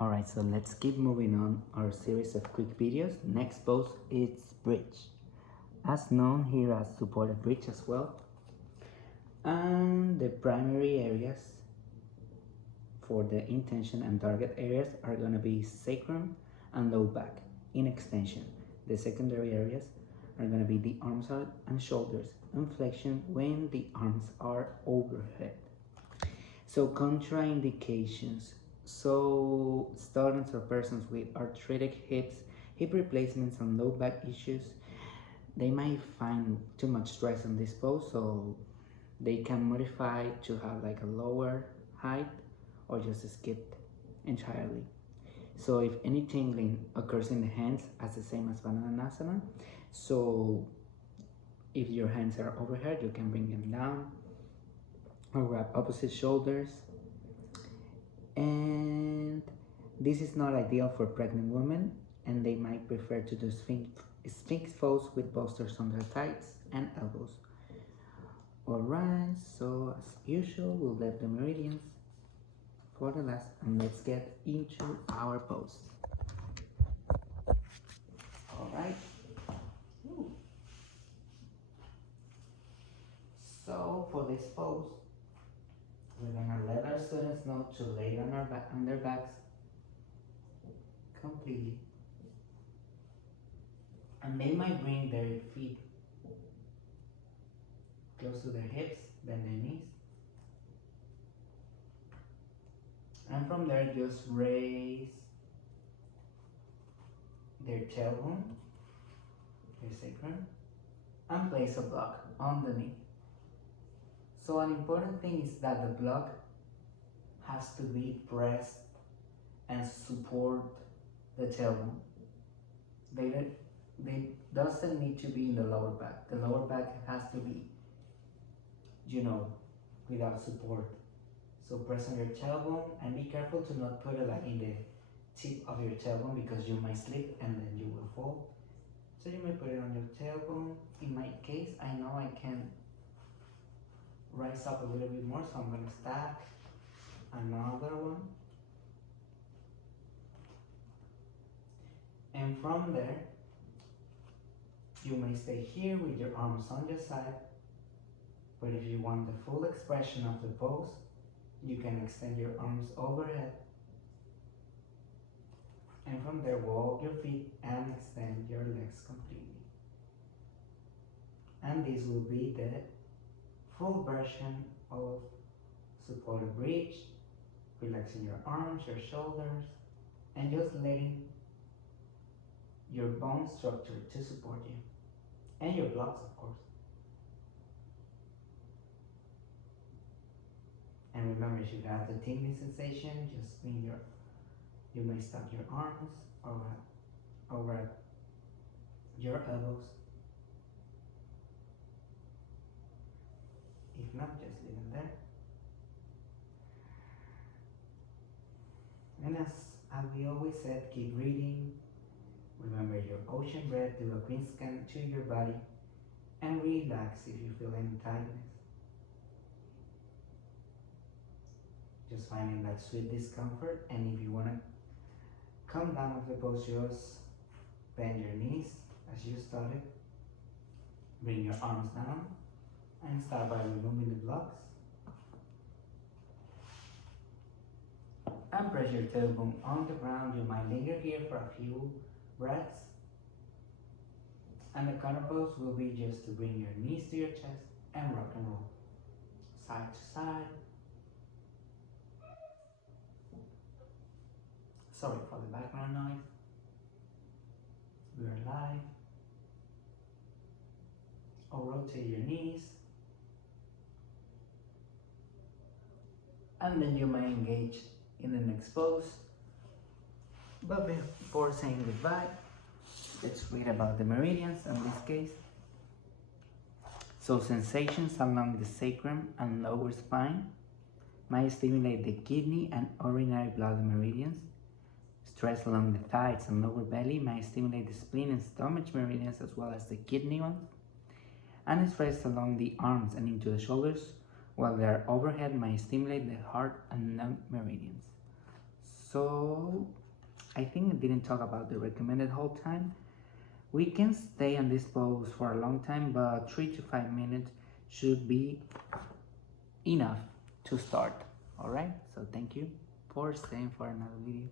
Alright, so let's keep moving on our series of quick videos. Next pose is bridge, as known here as supported bridge as well. And the primary areas for the intention and target areas are going to be sacrum and low back in extension. The secondary areas are going to be the arms and shoulders and flexion when the arms are overhead. So contraindications. So students or persons with arthritic hips, hip replacements and low back issues, they might find too much stress on this pose, so they can modify to have like a lower height or just skip entirely. So if any tingling occurs in the hands, as the same as Bananasana, so if your hands are overhead, you can bring them down or grab opposite shoulders. And this is not ideal for pregnant women, and they might prefer to do sphinx pose with bolsters on their thighs and elbows. Alright, so as usual, we'll leave the meridians for the last, and let's get into our pose. Alright. So for this pose, we're gonna let our students know to lay on their backs completely. And they might bring their feet close to their hips, bend their knees. And from there, just raise their tailbone, their sacrum, and place a block underneath. So an important thing is that the block has to be pressed and support the tailbone. They doesn't need to be in the lower back. The lower back has to be, without support. So press on your tailbone and be careful to not put it like in the tip of your tailbone because you might slip and then you will fall. So you may put it on your tailbone. In my case, I know I can rise up a little bit more, so I'm going to stack another one. And from there, you may stay here with your arms on your side, but if you want the full expression of the pose, you can extend your arms overhead. And from there, walk your feet and extend your legs completely. And this will be the full version of supported bridge, relaxing your arms, your shoulders, and just letting your bone structure to support you, and your blocks, of course. And remember, if you have the tingling sensation, just bring you may stop your arms over your elbows. If not, just leave them there. And as we always said, keep breathing. Remember your ocean breath, do a clean scan to your body, and relax if you feel any tightness. Just finding that sweet discomfort, and if you want to come down of the pose, just bend your knees as you started. Bring your arms down and start by removing the blocks. And press your tailbone on the ground. You might linger here for a few breaths. And the counter pose will be just to bring your knees to your chest and rock and roll. Side to side. Sorry for the background noise. We are live. Or rotate your knees. And then you may engage in the next pose. But before saying goodbye, let's read about the meridians in this case. So sensations along the sacrum and lower spine might stimulate the kidney and urinary bladder meridians. Stress along the thighs and lower belly might stimulate the spleen and stomach meridians as well as the kidney ones. And stress along the arms and into the shoulders while they are overhead might stimulate the heart and lung meridians. So I think I didn't talk about the recommended hold time. We can stay on this pose for a long time, but 3 to 5 minutes should be enough to start. Alright, so thank you for staying for another video.